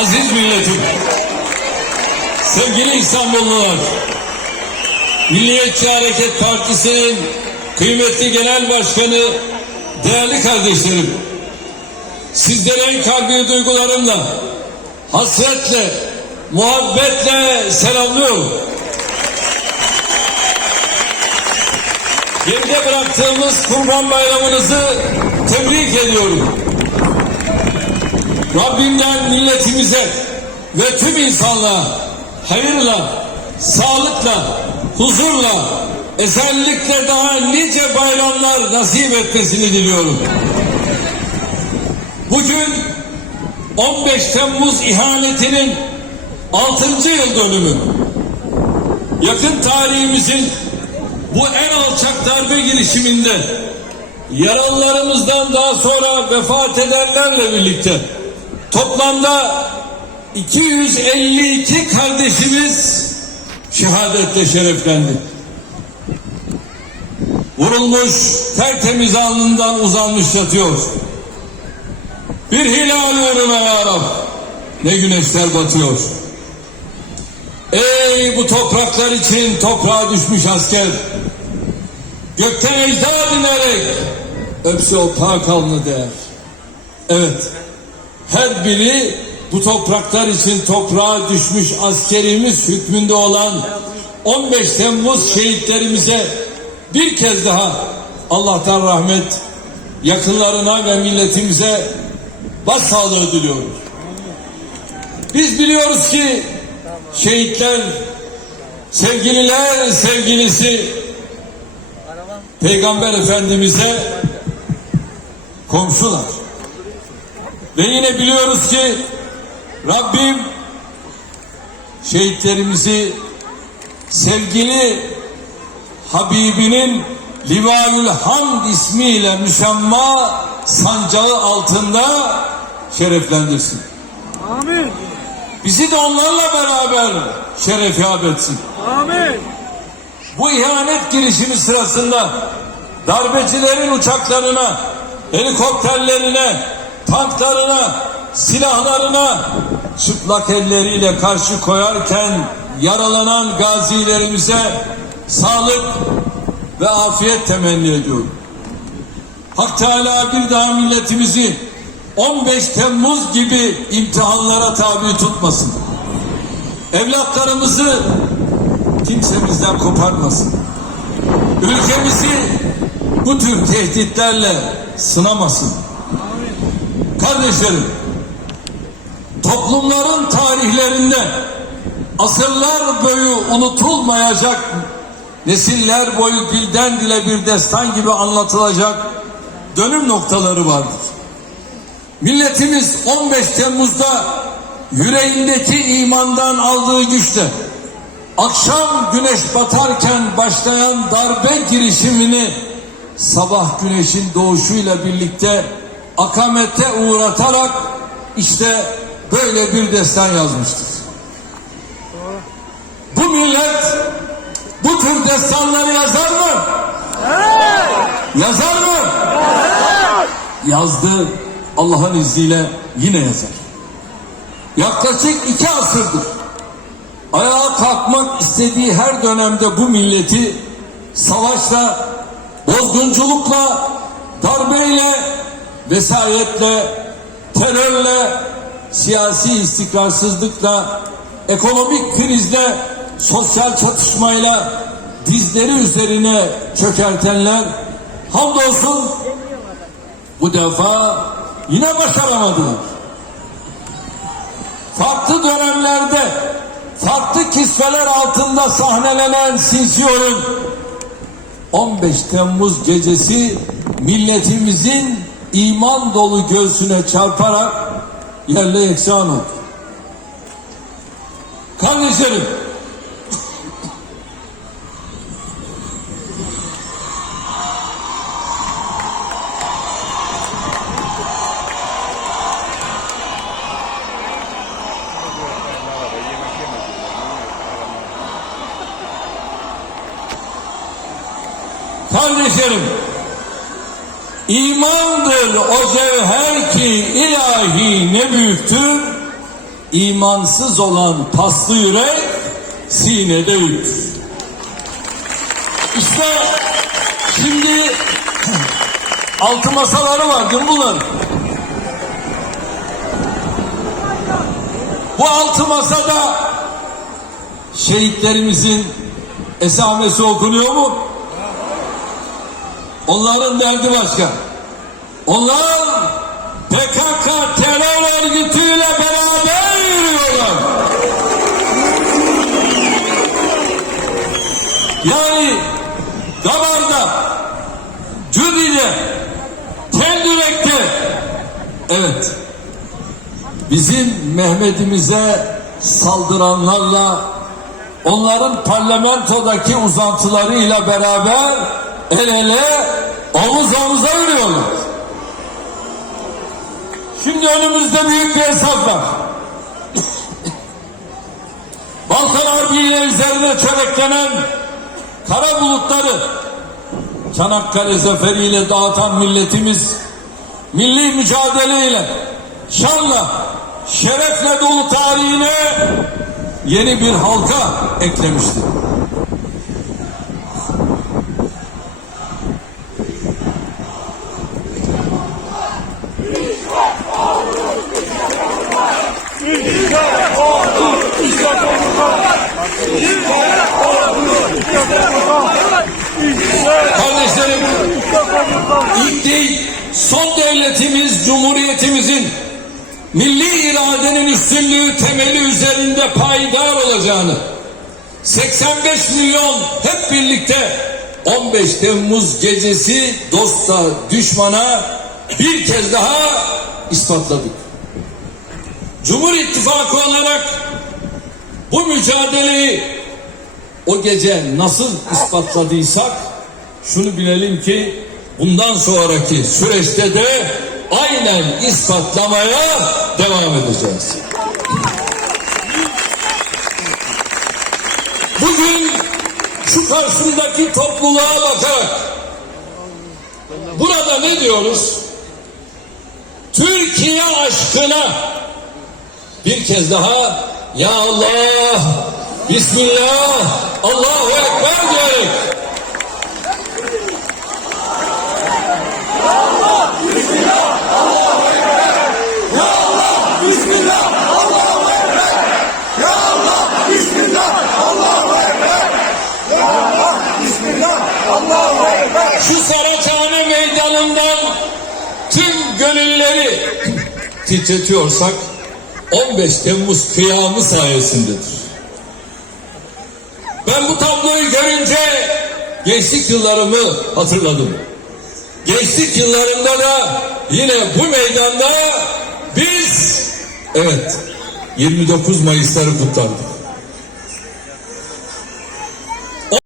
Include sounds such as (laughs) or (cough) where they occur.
Aziz milletim, sevgili İstanbullular, Milliyetçi Hareket Partisi'nin kıymetli genel başkanı, değerli kardeşlerim, sizlere en kalbi duygularımla, hasretle, muhabbetle selamlıyorum. Geride bıraktığımız Kurban Bayramınızı tebrik ediyorum. Rabbimden milletimize ve tüm insanlığa hayırla, sağlıkla, huzurla, esenlikle daha nice bayramlar nasip etmesini diliyorum. Bugün 15 Temmuz ihanetinin 6. yıl dönümü. Yakın tarihimizin bu en alçak darbe girişiminde yaralılarımızdan daha sonra vefat edenlerle birlikte toplamda 252 kardeşimiz şehadetle şereflendi. Vurulmuş tertemiz alnından uzanmış yatıyor. Bir hilal uğruna ya Rab, ne güneşler batıyor. Ey bu topraklar için toprağa düşmüş asker. Gökten ecda dinerek öpse o pak alnı değer. Evet, her biri bu topraklar için toprağa düşmüş askerimiz hükmünde olan 15 Temmuz şehitlerimize bir kez daha Allah'tan rahmet, yakınlarına ve milletimize başsağlığı diliyoruz. Biz biliyoruz ki şehitler, sevgililer sevgilisi Peygamber Efendimiz'e komşular. Ve yine biliyoruz ki Rabbim şehitlerimizi sevgili Habibinin Livalül Hamd ismiyle müsemma sancağı altında şereflendirsin. Amin. Bizi de onlarla beraber şeref yap etsin. Amin. Bu ihanet girişimi sırasında darbecilerin uçaklarına, helikopterlerine, tanklarına, silahlarına çıplak elleriyle karşı koyarken yaralanan gazilerimize sağlık ve afiyet temenni ediyorum. Hak Teala bir daha milletimizi 15 Temmuz gibi imtihanlara tabi tutmasın. Evlatlarımızı kimsemizden koparmasın. Ülkemizi bu tür tehditlerle sınamasın. Kardeşlerim, toplumların tarihlerinde asırlar boyu unutulmayacak, nesiller boyu dilden dile bir destan gibi anlatılacak dönüm noktaları vardır. Milletimiz 15 Temmuz'da yüreğindeki imandan aldığı güçle akşam güneş batarken başlayan darbe girişimini sabah güneşin doğuşuyla birlikte akamete uğratarak işte böyle bir destan yazmıştır. Bu millet bu tür destanları yazar mı? Yazar mı? Yazdı. Allah'ın izniyle yine yazar. Yaklaşık iki asırdır ayağa kalkmak istediği her dönemde bu milleti savaşla, bozgunculukla, darbeyle, vesayetle, terörle, siyasi istikrarsızlıkla, ekonomik krizle, sosyal çatışmayla dizleri üzerine çökertenler hamdolsun bu defa yine başaramadılar. Farklı dönemlerde farklı kisveler altında sahnelenen Sinsiyor'un 15 Temmuz gecesi milletimizin iman dolu göğsüne çarparak yerle yeksan oldu. Kardeşlerim, Kardeşlerim, imandır o cevher ki ilahi ne büyüktür, imansız olan paslı yürek sinede yük. İşte şimdi (clears throat) altı masaları var değil mi bunların? Bu altı masada şehitlerimizin esamesi okunuyor mu? Onların derdi başka. Onlar PKK terör örgütüyle beraber yürüyorlar. Yani Gabar'da, Cüdi'de, Tendürek'te evet bizim Mehmet'imize saldıranlarla onların parlamentodaki uzantılarıyla beraber el ele omuz omuza yürüyorlar. Şimdi önümüzde büyük bir hesap var. (laughs) Balkan Harbi'yle üzerine çöreklenen kara bulutları Çanakkale zaferiyle dağıtan milletimiz milli mücadeleyle şanla şerefle dolu tarihine yeni bir halka eklemiştir. Kardeşlerim ilk son devletimiz Cumhuriyetimizin milli iradenin üstünlüğü temeli üzerinde payidar olacağını 85 milyon hep birlikte 15 Temmuz gecesi dosta düşmana bir kez daha ispatladık. Cumhur İttifakı olarak bu mücadeleyi o gece nasıl ispatladıysak şunu bilelim ki bundan sonraki süreçte de aynen ispatlamaya devam edeceğiz. Bugün şu karşımdaki topluluğa bakarak burada ne diyoruz? Türkiye aşkına bir kez daha ya Allah Bismillah Allahu Ekber diyerek. Şu Saraçhane meydanından tüm gönülleri titretiyorsak 15 Temmuz kıyamı sayesindedir. Ben bu tabloyu görünce gençlik yıllarımı hatırladım. Gençlik yıllarında da yine bu meydanda biz evet 29 Mayıs'ları kutlardık.